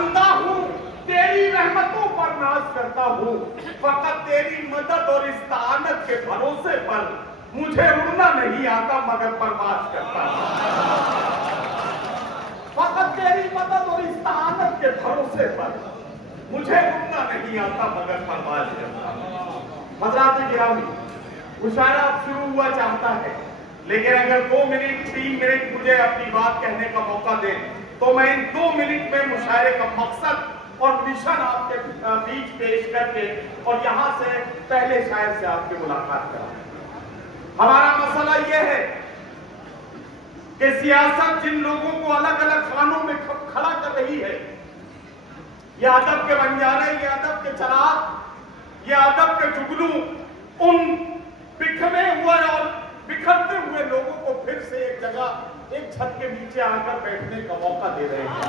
بندہ ہوں، تیری رحمتوں پر ناز کرتا ہوں، فقط تیری مدد اور استعانت کے بھروسے پر مجھے اڑنا نہیں آتا مگر پرواز کرتا ہوں۔ فقط تیری مدد اور استعانت کے بھروسے پر مجھے اڑنا نہیں آتا مگر پرواز کرتا ہوں۔ حضرات گرامی، مشاعرہ اب شروع ہوا چاہتا ہے، لیکن اگر 2 منٹ 3 منٹ مجھے اپنی بات کہنے کا موقع دیں تو میں ان 2 منٹ میں مشاعرے کا مقصد اور مشن آپ کے بیچ پیش کر کے اور یہاں سے پہلے شاعر سے آپ کی ملاقات کراؤں۔ ہمارا مسئلہ یہ ہے کہ سیاست جن لوگوں کو الگ الگ خانوں میں کھڑا کر رہی ہے، یہ ادب کے بنجارے، یہ ادب کے چراغ، یہ ادب کے جگنو ان بکھرے ہوئے اور بکھرتے ہوئے لوگوں کو پھر سے ایک جگہ، ایک چھت کے نیچے آ کر بیٹھنے کا موقع دے رہے ہیں۔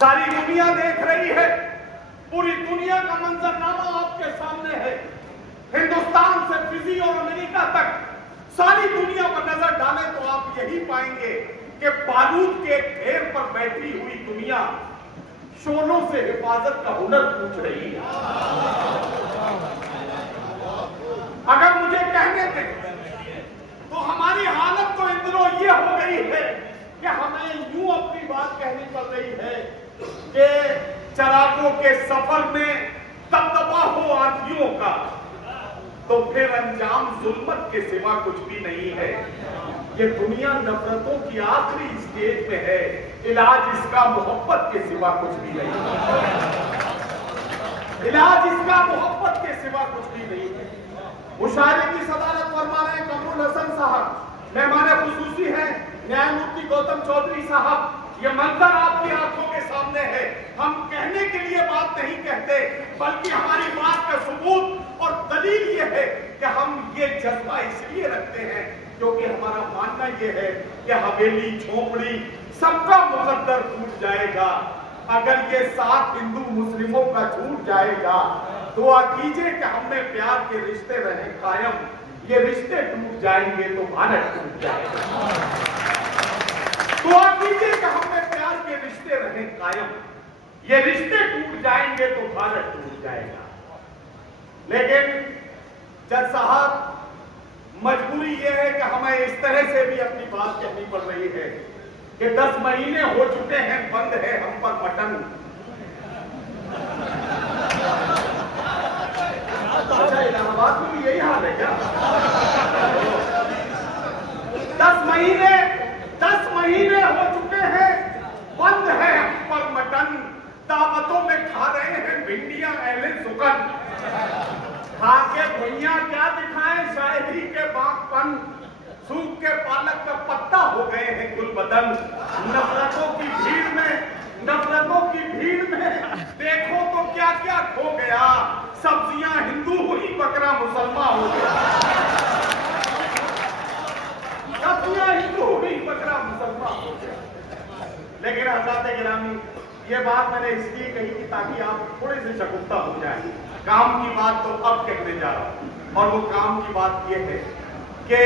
ساری دنیا دیکھ رہی ہے، پوری دنیا کا منظرنامہ آپ کے سامنے ہے۔ ہندوستان سے فجی اور امریکہ تک ساری دنیا پر نظر ڈالیں تو آپ یہی پائیں گے کہ بارود کے ڈھیر پر بیٹھی ہوئی دنیا شولوں سے حفاظت کا ہنر پوچھ رہی ہے۔ اگر مجھے کہنے دیں تو ہماری حالت تو ان دنوں یہ ہو گئی ہے کہ ہمیں یوں اپنی بات کہنی پڑ رہی ہے کہ چراغوں کے سفر میں دبدبا ہو آندھیوں کا تو پھر انجام ظلمت کے سوا کچھ بھی نہیں ہے۔ یہ دنیا نفرتوں کی آخری اسٹیج میں ہے، علاج اس کا محبت کے سوا کچھ بھی نہیں ہے۔ علاج اس کا محبت کے سوا کچھ بھی نہیں ہے۔ مشاعرے کی صدارت فرما رہے ہیں قمر الحسن صاحب، مہمان خصوصی ہیں نیائے مورتی گوتم چودھری صاحب۔ یہ منظر آپ کی آنکھوں کے سامنے ہے۔ ہم کہنے کے لیے بات نہیں کہتے، بلکہ ہماری بات کا ثبوت اور دلیل یہ ہے کہ ہم یہ جذبہ اس لیے رکھتے ہیں کیونکہ ہمارا ماننا یہ ہے کہ حویلی جھونپڑی سب کا مقدر ٹوٹ جائے گا، اگر یہ ساتھ ہندو مسلموں کا چھوٹ جائے گا۔ دعا کیجئے کہ ہم میں پیار کے رشتے رہیں قائم، یہ رشتے ٹوٹ جائیں گے تو بھارت ٹوٹ جائے گا۔ دعا کیجئے کہ ہم میں پیار کے رشتے رہیں قائم، یہ رشتے ٹوٹ جائیں گے تو بھارت ٹوٹ جائے گا۔ لیکن جج صاحب، مجبوری یہ ہے کہ ہمیں اس طرح سے بھی اپنی بات کہنی پڑ رہی ہے کہ 10 مہینے ہو چکے ہیں، بند ہے ہم پر مٹن۔ اچھا، الہ آباد میں بھی یہی حال ہے کیا؟ 10 مہینے ہو چکے ہیں، بند ہے ہم پر مٹن، دعوتوں میں کھا رہے ہیں بھنڈیاں اہل سکن، کھا کے بھیاں کیا دکھائیں شاعری کے باغ پن، سوکھ کے پالک کا پتا ہو گئے ہیں گل بدن۔ نفرتوں کی بھیڑ میں دیکھو تو کیا کیا کھو گیا، سبزیاں ہندو ہوئی بکرا مسلمان ہو گیا، سبزیاں ہندو ہوئی بکرا مسلمان ہو گیا۔ لیکن حضرات گرامی، یہ بات میں نے اس لیے کہی کہ تاکہ آپ تھوڑے سے شگفتہ ہو جائیں۔ کام کی بات تو اب کہنے جا رہا ہوں، اور وہ کام کی بات یہ ہے کہ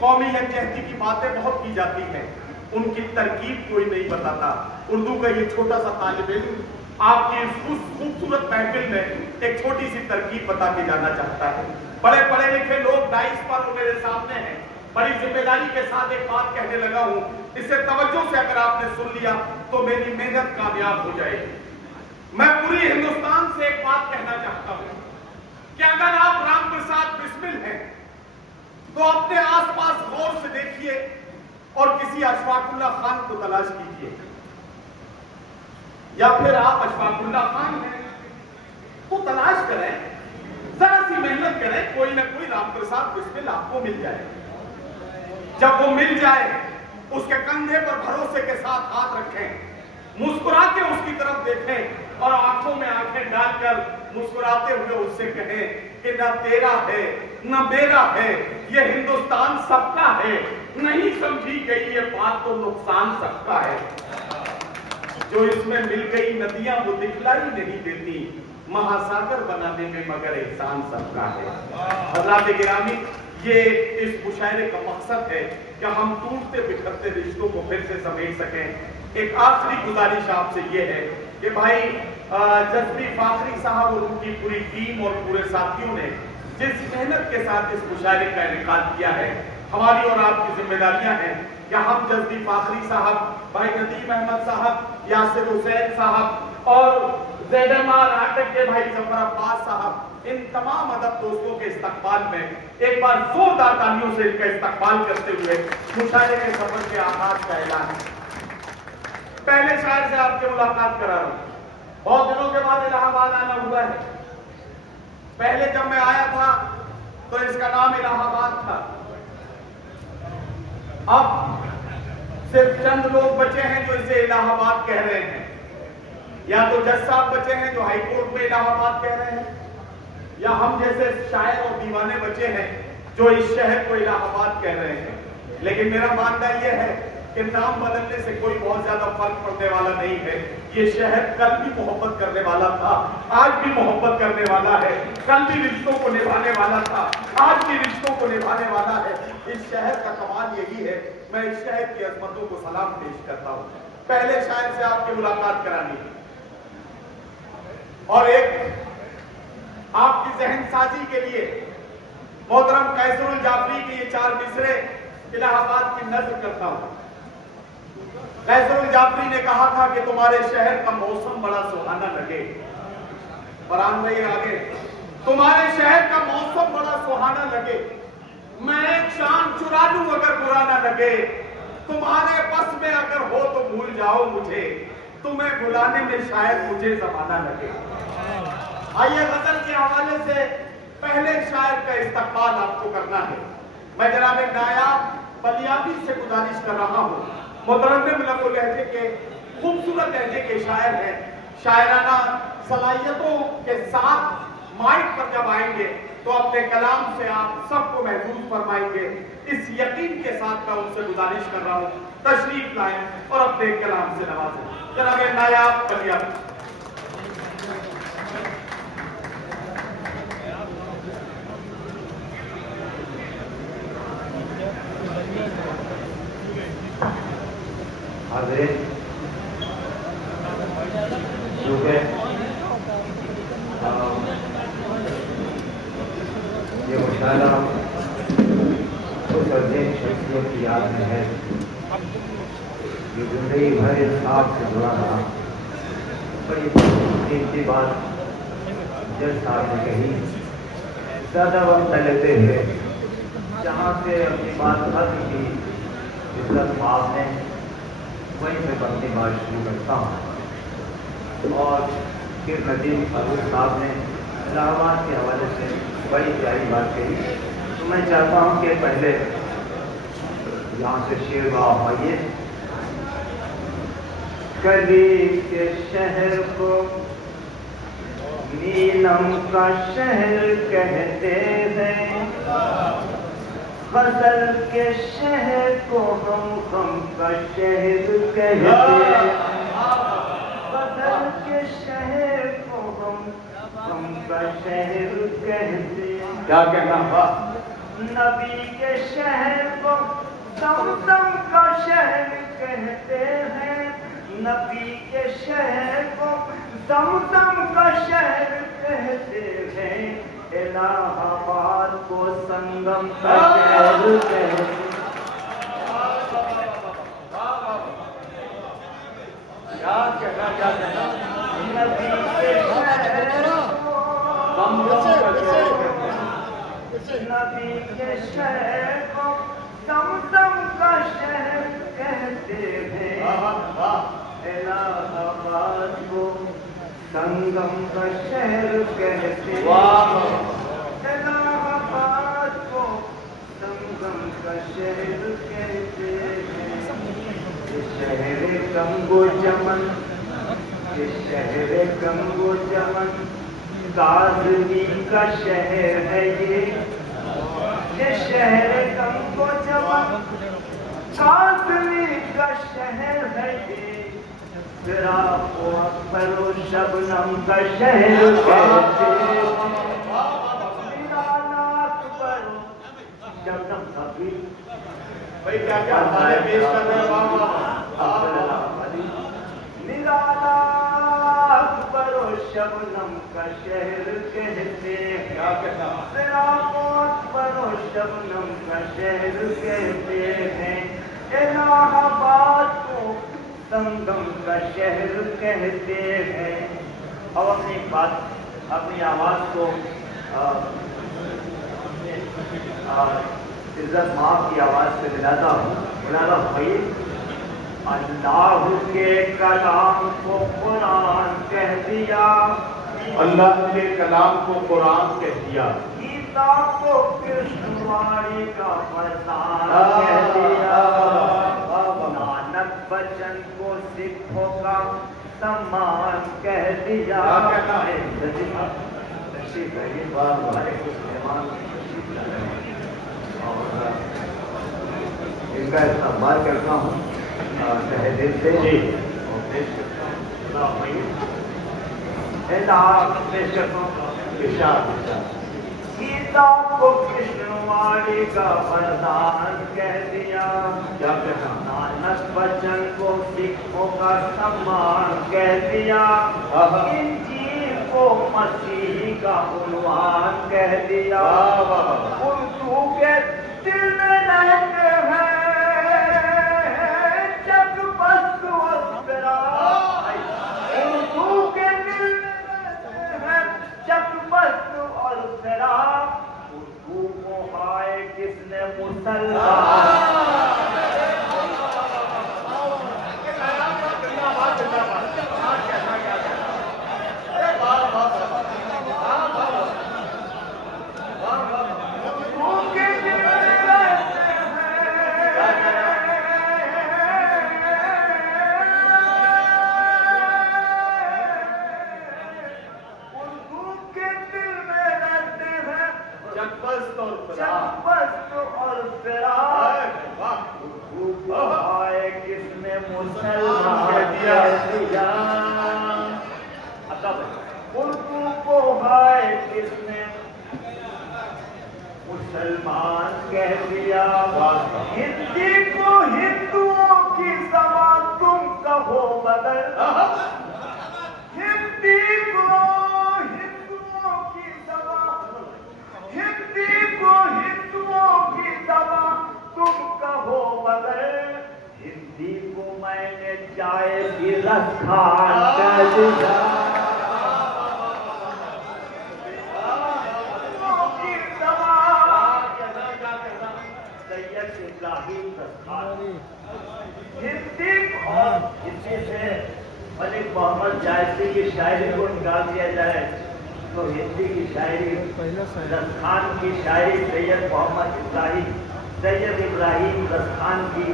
قومی یکجہتی کی باتیں بہت کی جاتی ہیں، ان کی ترکیب کوئی نہیں بتاتا۔ اردو کا یہ چھوٹا سا طالب علم آپ کی اس خوبصورت محفل میں ایک چھوٹی سی ترکیب بتا کے جانا چاہتا ہے۔ بڑے پڑھے لکھے لوگ دائش پر میرے سامنے ہیں، بڑی ذمہ داری کے ساتھ ایک بات کہنے لگا ہوں، اسے توجہ سے اگر آپ نے سن لیا تو میری محنت کامیاب ہو جائے گی۔ میں پوری ہندوستان سے ایک بات کہنا چاہتا ہوں کہ اگر آپ رام پرساد بسمل ہیں تو اپنے آس پاس غور سے دیکھیے اور کسی اشفاق اللہ خان کو تلاش کیجیے، یا پھر آپ اشفاق اللہ خان ہیں تو تلاش کریں، ذرا سی محنت کریں، کوئی نہ کوئی رام پرساد بسمل آپ کو مل جائے۔ جب وہ مل جائے اس کے کندھے پر بھروسے کے ساتھ ہاتھ رکھیں، مسکرا کے اس کی طرف دیکھیں اور آنکھوں میں آنکھیں ڈال کر مسکراتے ہوئے اس سے کہیں کہ نہ تیرا ہے نہ میرا ہے، یہ ہندوستان سب کا ہے، نہیں سمجھی گئی یہ بات تو نقصان سب کا ہے۔ جو اس میں مل گئی ندیاں وہ دکھلائی نہیں دیتی، مہاساگر بنانے میں مگر احسان سب کا ہے۔ حضرات گرامی، یہ اس مشاعرے کا مقصد ہے کہ ہم ٹوٹتے بکھرتے رشتوں کو پھر سے سمیٹ سکیں۔ ایک آخری گزارش آپ سے یہ ہے کہ بھائی جذبی فاخری صاحب اور ان کی پوری ٹیم اور پورے ساتھیوں نے جس محنت کے ساتھ اس مشاعرے کا انعقاد کیا ہے، ہماری اور آپ کی ذمہ داریاں ہیں کہ ہم جذبی فاخری صاحب، بھائی ندیم احمد صاحب، یاسر حسین صاحب اور زیڈمار آٹک کے بھائی ظفر عباس صاحب، ان تمام ادب دوستوں کے استقبال میں ایک بار زوردار تالیوں سے ان کا استقبال کرتے ہوئے مشاعرے کے سفر کے آغاز کا اعلان ہے۔ پہلے شاعر سے آپ کے ملاقات کرا رہا ہوں، بہت دنوں کے بعد الہ آباد آنا ہوا ہے۔ پہلے جب میں آیا تھا تو اس کا نام الہ آباد تھا، اب صرف چند لوگ بچے ہیں جو اسے الہ آباد کہہ رہے ہیں، یا تو جج صاحب بچے ہیں جو ہائی کورٹ میں الہ آباد کہہ رہے ہیں، یا ہم جیسے شاعر اور دیوانے بچے ہیں جو اس شہر کو الہ آباد کہہ رہے ہیں۔ لیکن میرا ماننا یہ ہے کہ نام بدلنے سے کوئی بہت زیادہ فرق پڑنے والا نہیں ہے۔ یہ شہر کل بھی محبت کرنے والا تھا، آج بھی محبت کرنے والا ہے، کل بھی رشتوں کو نبھانے والا تھا، آج بھی رشتوں کو نبھانے والا ہے۔ اس شہر کا کمال یہی ہے، میں اس شہر کی عظمتوں کو سلام پیش کرتا ہوں۔ پہلے شاعر سے آپ کی ملاقات کرانی ہے اور ایک آپ کی ذہن سازی کے لیے محترم قیصر الجعفری کے یہ 4 مصرے الہ آباد کی نظر کرتا ہوں۔ قیصر الجعفری نے کہا تھا کہ تمہارے شہر کا موسم بڑا سہانا لگے، فرحان بھائی آگے، تمہارے شہر کا موسم بڑا سہانا لگے، میں ایک شان چرا لوں اگر برا نہ لگے، تمہارے بس میں اگر ہو تو بھول جاؤ مجھے، تمہیں بلانے میں شاید مجھے زمانہ لگے۔ آئیے غزل کے حوالے سے پہلے شاعر کا استقبال آپ کو کرنا ہے۔ میں جناب نایاب بلیابی سے گزارش کر رہا ہوں، مترنم لب و لہجے کے خوبصورت لہجے کے شاعر ہیں، شاعرانہ صلاحیتوں کے ساتھ مائک پر جب آئیں گے تو اپنے کلام سے آپ سب کو محظوظ فرمائیں گے۔ اس یقین کے ساتھ میں ان سے گزارش کر رہا ہوں تشریف لائیں اور اپنے کلام سے نوازیں۔ جناب نایاب بلیابی۔ حاضرین، کیونکہ یہ مشاعرہ اس عظیم شخصیت کی یاد میں ہے جو زندگی بھر انصاف سے جڑا رہا۔ بڑی قیمتی بات جج صاحب نے کہی، زیادہ وقت نہ لیتے ہوئے جہاں سے اپنی بات ختم کی عزت صاحب نے، وہیں سے اپنی بات شروع کرتا ہوں۔ اور پھر ندیم فاروق صاحب نے الہ آباد کے حوالے سے بڑی پیاری بات کہی، تو میں چاہتا ہوں کہ پہلے یہاں سے شعر آپ آئیے۔ کلی کے شہر کو نیلم کا شہر کہتے ہیں، غزل کے شہر کو ہم غم کا شہر کہتے ہیں، غزل کے شہر کو ہم غم کا شہر کہتے ہیں۔ کیا کہنا تھا؟ نبی کے شہر کو زمزم کا شہر کہتے ہیں، نبی کے شہر کو زمزم کا شہر کہتے ہیں، الہ آباد کو سنگم کا شہر کہتے ہیں۔ نبی کے شہر کو نبی کے شہر کو زمزم کا شہر کہتے ہیں، الہ آباد کو سنگم کا شہر کہتے ہیں، الہ آباد کو سنگم کا شہر کہتے ہیں۔ یہ شہر کنگ و چمن، یہ شہر کنگ و چمن کاظمی کا شہر ہے، یہ شہر کنگ و چمن کاظمی کا شہر ہے، یہ فراق و اکبر و شبنم کا شہر کہتے ہیں، اکبر شبنم کا بھی بھائی کیا کیا حالے پیش کر رہے ہیں؟ نرالا اکبر و شبنم کا شہر کہتے ہیں، سراب و اکبر و شبنم کا شہر کہتے ہیں، الہ آباد کو سنگم کا شہر کہتے ہیں۔ اب اپنی بات، اپنی آواز کو عزت ماں کی آواز سے ملاتا ہوں۔ مولانا بھائی، اللہ کے کلام کو قرآن کہہ دیا، اللہ کے کلام کو قرآن کہہ دیا، گیتا کو کرشنواڑی کا فرزان کہہ دیا، نانک بچن کو سکھوں کا سامان کہہ دیا۔ ان کا استقبال کرتا ہوں تہہ دل سے۔ گیتا کو کرشنواڑی کا فرزان کہہ دیا، نانک بچن کو سکھوں کا سامان کہہ دیا، انجیل کو مسیح کا عنوان کہہ دیا، اردو کے دل میں رہتے ہیں جگ بست وسطرا، اردو کے دل میں رہتے ہیں جگ بست اور سرا، اردو کو ہائے کس نے مسلمان۔ اردو کو ہائے کس نے مسلمان کہہ دیا، ہندی کو ہندوؤں کی زبان تم کہو مگر، ہندی کو ہندوؤں کی زبان، ہندی کو ہندوؤں کی زبان تم کہو مگر، ہندی کو میں نے جائز ہی رکھا کہہ دیا۔ ہندی اور ہندی سے ملک محمد جائزی کی شاعری کو نکال دیا جائے تو ہندی کی شاعری، رسخان کی شاعری، سید ابراہیم رسخان کی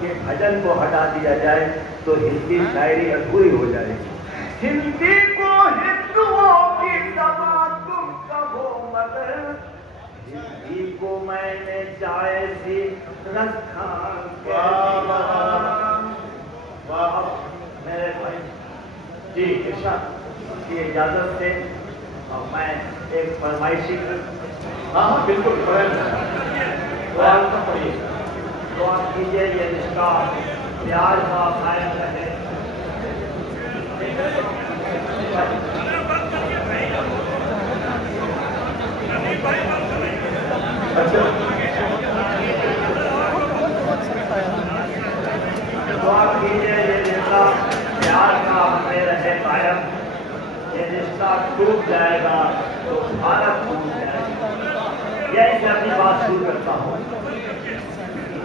کے بھجن کو ہٹا دیا جائے تو ہندی شاعری ادھوری ہو جائے گی۔ ہندی کو ہندوؤں کی زبان تم کہو مگر، ہندی کو میں نے جائز ہی رکھا کہہ دیا۔ میرے بھائی جی ارشاد کی اجازت سے میں ایک فرمائشی ہاں بالکل دعا کیجیے یہ رشتہ پیار کا قائم رہے۔ دعا کیجیے یہ رشتہ پیار کا ہمیں رہے قائم، یہ رشتہ ٹوٹ جائے گا تو بھارت ٹوٹ جائے گا۔ یہی سے اپنی بات شروع کرتا ہوں۔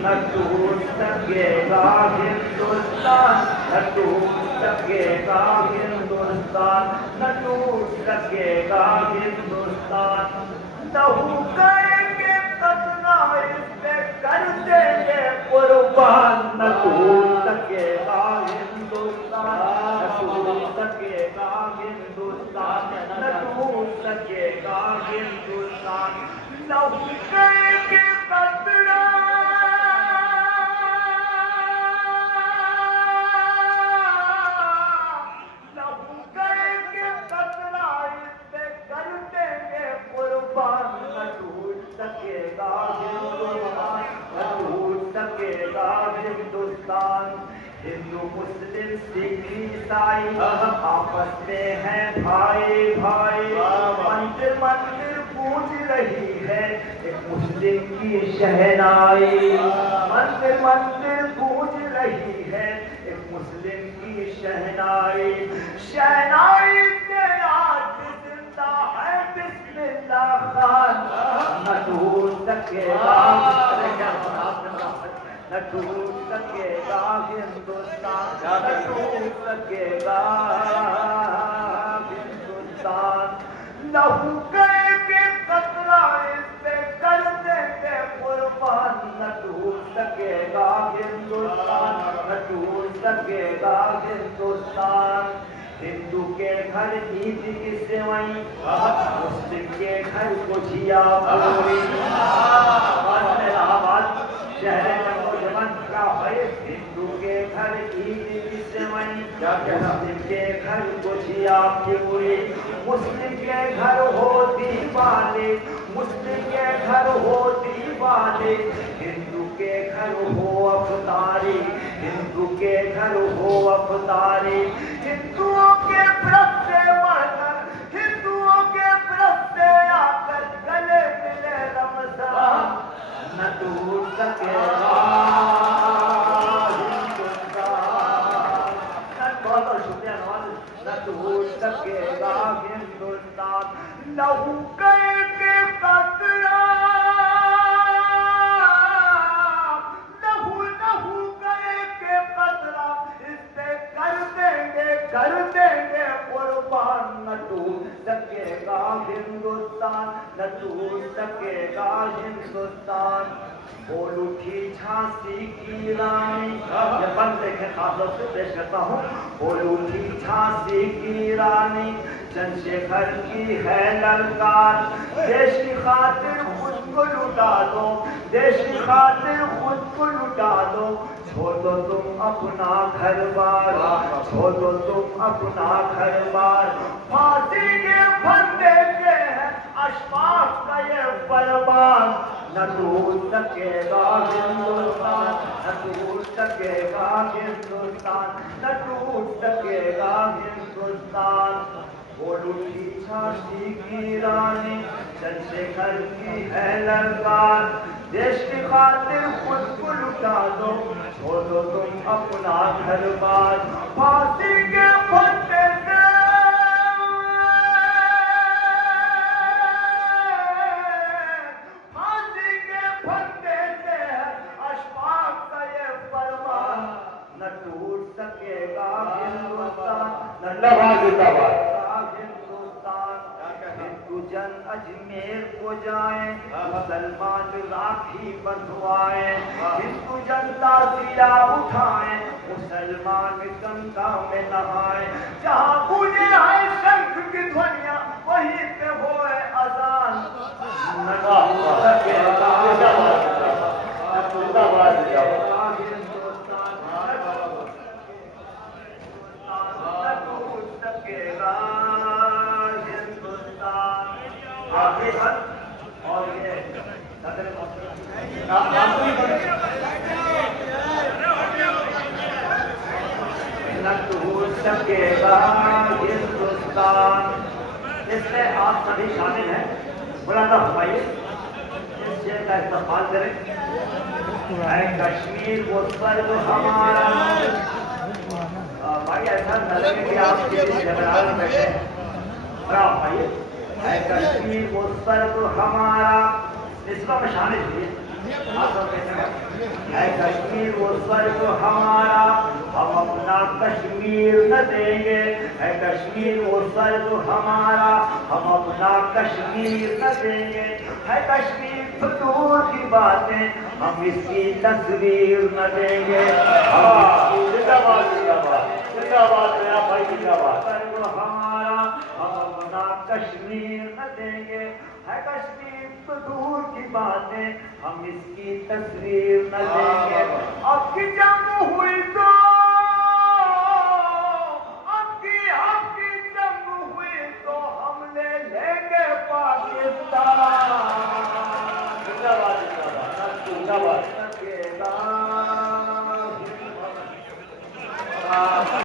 نہ ٹوٹ سکے گا ہندوستان، نہ ٹوٹ سکے گا ہندوستان، نہ ٹوٹ سکے گا ہندوستان، لہو کریں گے قطرہ اس پہ کر دیں گے قربان، نہ ٹوٹ سکے گا ہندوستان، نہ ٹوٹ سکے گا ہندوستان، نہ ٹوٹ سکے گا ہندوستان، لہو کریں گے قطرہ سکھ عیسائی آپس میں ہیں بھائی بھائی مندر مندر گونج رہی ہے ایک مسلم کی شہنائی مندر مندر گونج رہی ہے ایک مسلم کی شہنائی شہنائی سے آج زندہ ہے بسم اللہ خان نہ ٹوٹ سکے گا نہ ٹوٹ سکے گا ہندوستان نہ ٹوٹ سکے گا ہندوستان لہو گئے کے قطرہ اس پہ کر دیں گے قربان نہ ٹوٹ سکے گا ہندوستان نہ ٹوٹ سکے گا ہندوستان ہندو کے گھر عید کی سوئی مسلم کے گھر گجیا پوری آباد شہر نوجوان کا ہے ہندو کے گھر عید کی سوئی مسلم کے گھر گجیا پوری مسلم کے گھر ہو دیوالی مسلم کے گھر ہو دیوالی ہندو کے گھر ہو افطاری ہندو کے گھر ہو افطاری ہندوؤں کے برت سے مر کر ہندوؤں کے برت سے آ کر گلے ملے رمضان نہ ٹوٹ سکے گا ہندوستان بہت بہت شکریہ نواز نہ ٹوٹ سکے گا ہندوستان لہو گئے کے قطرہ لہو گئے کے قطرہ اس پہ کر دیں گے قربان نہ ٹوٹ سکے گا ہندوستان نہ ٹوٹ سکے گا ہندوستان بول اٹھی جھانسی کی رانی یہ بند دیکھیں خاص طور سے پیش کرتا ہوں بول اٹھی جھانسی کی رانی چندرشیکھر کی ہے للکار دیش کی خاطر خود کو لٹا دو دیش کی خاطر خود کو لٹا دو چھوڑ دو تم اپنا گھر بار چھوڑ دو تم اپنا گھر بار پھانسی کے پھندے کے ہیں اشفاق کا یہ فرمان نہ ٹوٹ سکے گا ہندوستان نہ ٹوٹ سکے گا ہندوستان نہ ٹوٹ سکے گا ہندوستان بول اٹھی جھانسی کی رانی چندرشیکھر کی ہے للکار دیش کی خاطر خود کو لٹا دو چھوڑ دو تم اپنا گھر بار پھانسی کے پھندے سے پھانسی کے پھندے سے اشفاق کا یہ فرمان نہ ٹوٹ سکے گا ہندوستان نہ ہندو جن اجمیر کو جائیں مسلمان راکھی بندھوائیں ہندو جن تعزیہ اٹھائیں مسلمان گنگا میں نہائیں جہاں گونجے ہیں شنکھ کی دھونیاں وہیں پہ ہوئے اذان نہ ٹوٹ سکے گا اور یہ نہ ٹوٹ سکے گا ہندوستان اس میں آپ سبھی شامل ہیں مولانا فرمائیے اس شعر کا استقبال کریں اے کشمیر وہ سرگ ہمارا بھائی ایسا نہ لگے کہ آپ کے جبران بیٹھے اور آپ بھائی اے کشمیر وہ سرگ ہمارا اس کا میں شامل ہوئے اے کشمیر وہ سرگ ہمارا ہم اپنا کشمیر نہ دیں گے اے کشمیر وہ سرگ ہمارا ہم اپنا کشمیر نہ دیں گے ہے کشمیر فتور کی باتیں ہم اس کی تصویر نہ دیں گے ہمارا ہم اپنا کشمیر نہ دیں گے ہے کشمیر تو دور کی باتیں ہم اس کی تصویر نہ دیں گے اب کی جنگ ہوئی تو